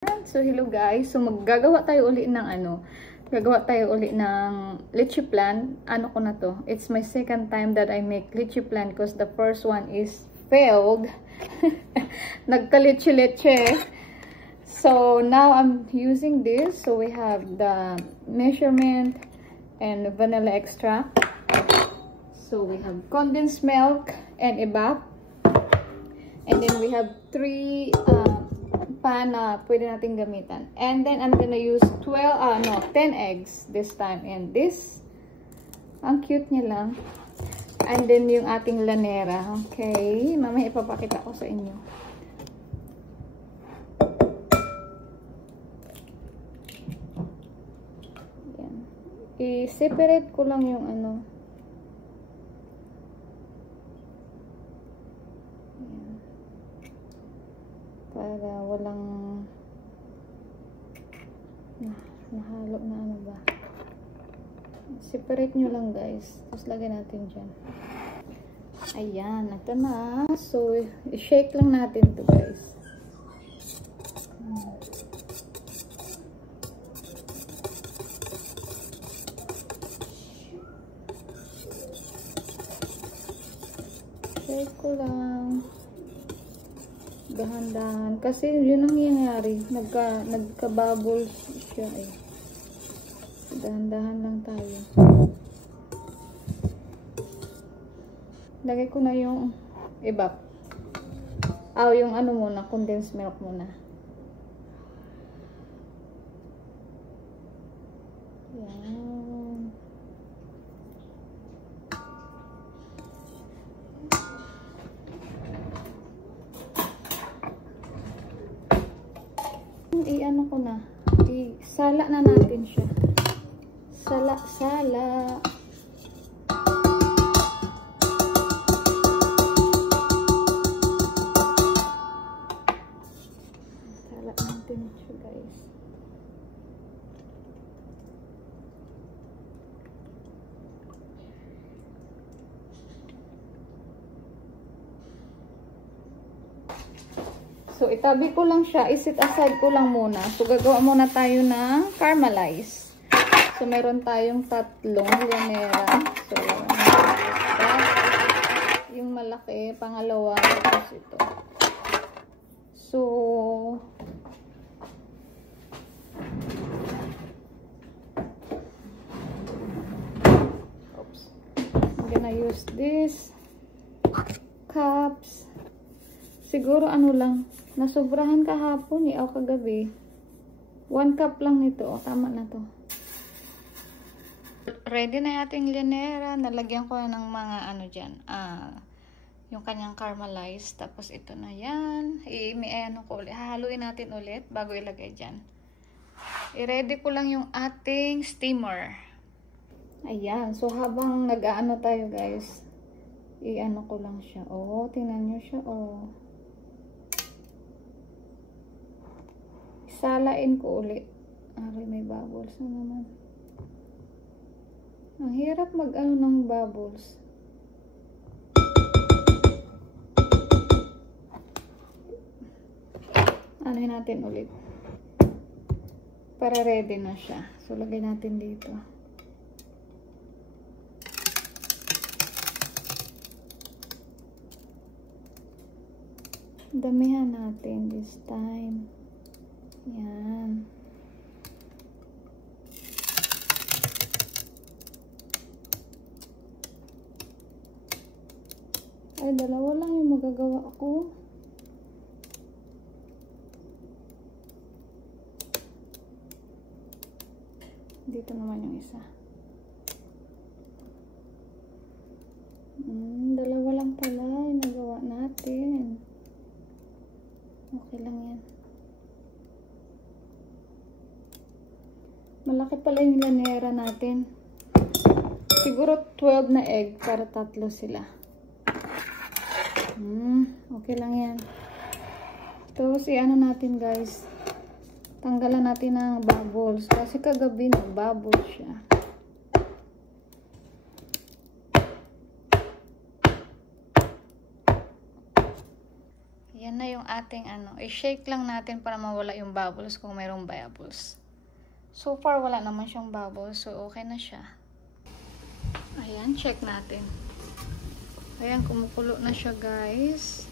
So hello guys, so maggagawa tayo uli ng gagawa tayo uli ng leche plan. Ano ko na to? It's my second time that I make leche plan because the first one is failed. Nagka-leche-leche. So now I'm using this. So we have the measurement and vanilla extract. So we have condensed milk and evap. And then we have 3 pan na pwede natin gamitan. And then I'm gonna use 10 eggs this time. And this, ang cute niya lang. And then yung ating lanera. Okay, mamaya ipapakita ko sa inyo. Yan. I-separate ko lang yung para walang nahalo na ba. Separate nyo lang guys. Tapos lagyan natin dyan. Ayan, ito na. So, i-shake lang natin to guys. Shake ko lang. Dahan-dahan. Kasi yun ang nangyayari. Nagka-bubbles siya eh. Dahan-dahan lang tayo. Lagay ko na yung evap. Yung muna, condensed milk muna. Yan. I-ano ko na. I-sala na natin siya. Sala. Sala natin siya guys. So, itabi ko lang siya. I-set aside ko lang muna. So, gagawa muna tayo ng caramelize. So, meron tayong 3 lanera. So, yung malaki, pangalawa, tapos ito. So, oops. I'm gonna use this cups. Siguro lang, nasobrahan kahapon o kagabi. 1 cup lang nito. Tama na to. Ready na ating lanera. Nalagyan ko na ng mga dyan. Yung kanyang caramelize. Tapos ito na yan. Ko ulit. Hahaluin natin ulit bago ilagay dyan. I-ready ko lang yung ating steamer. Ayan. So habang nag-aano tayo guys, i-ano ko lang siya. Tingnan nyo siya. Salain ko ulit. May bubbles na naman. Ang hirap mag-ano ng bubbles. Anuhin natin ulit. Para ready na siya. So, lagay natin dito. Damihan natin this time. Yan. Ay, dalawa lang yung magagawa ko. Dito naman yung isa. Dalawa lang pala yung nagawa natin. Okay lang yan. Malaki pala yung lanera natin. Siguro 12 na egg para 3 sila. Okay lang yan. Tapos i-ano natin guys. Tanggalan natin ng bubbles. Kasi kagabi nag-bubbles siya. Yan na yung ating ano, i-shake lang natin para mawala yung bubbles kung mayroong bubbles. So far, wala naman siyang bubbles. So, okay na siya. Ayan, check natin. Ayan, kumukulo na siya, guys.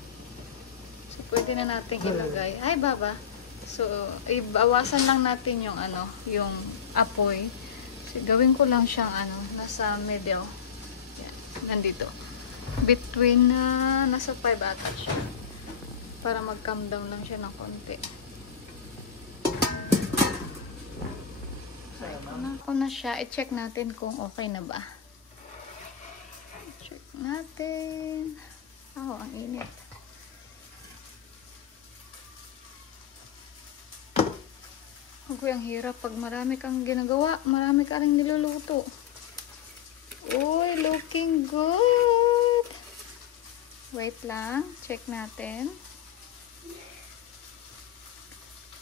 So, pwede na natin ilagay. Ay, baba. So, ibawasan lang natin yung ano, yung apoy. So, gawin ko lang siyang ano, nasa middle. Yan, nandito. Between nasa 5 ata siya. Para mag-calm down lang siya ng konti. Ako na siya. I-check natin kung okay na ba. I-check natin. Oh, ang init. Okay, ang hirap pag marami kang ginagawa. Marami ka rin niluluto. Uy, looking good. Wait lang. Check natin.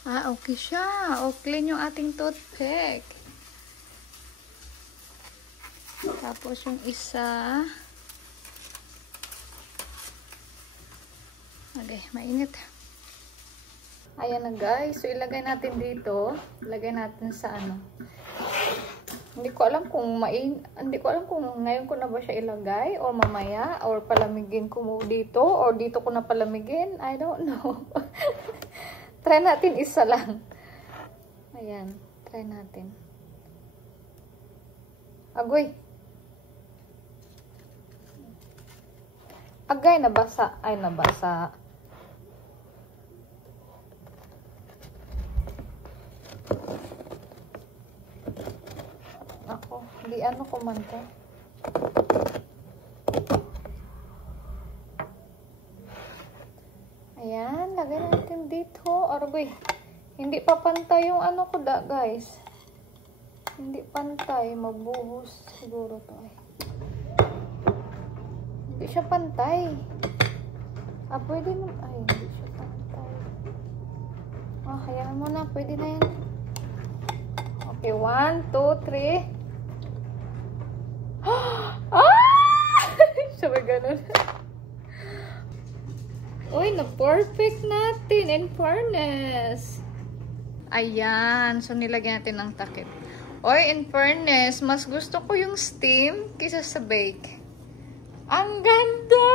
Ah, okay siya. Okay yung ating toothpick. Tapos yung isa. Okay, mainit. Ayan na guys. So, ilagay natin dito. Ilagay natin sa ano. Hindi ko alam kung ngayon ko na ba siya ilagay o mamaya or palamigin ko mo dito or dito ko na palamigin. I don't know. Try natin isa lang. Ayan. Try natin. Agoy. Agay, nabasa. Ay, nabasa. Ako, di ano ko man to. Ayan, lagay natin dito. Argoy, hindi pa pantay yung ano ko da, guys. Hindi pantay. Mabuhos siguro to eh. Hindi siya pantay. Ah, pwede na. Ay, hindi siya pantay. Ah, hayaan mo na. Pwede na yan. Okay, 1, 2, 3. Ah! Sabi ganun. Uy, na-perfect natin. In fairness. Ayan. So, nilagyan natin ng takip. Uy, in fairness, mas gusto ko yung steam kaysa sa bake. Ang ganda!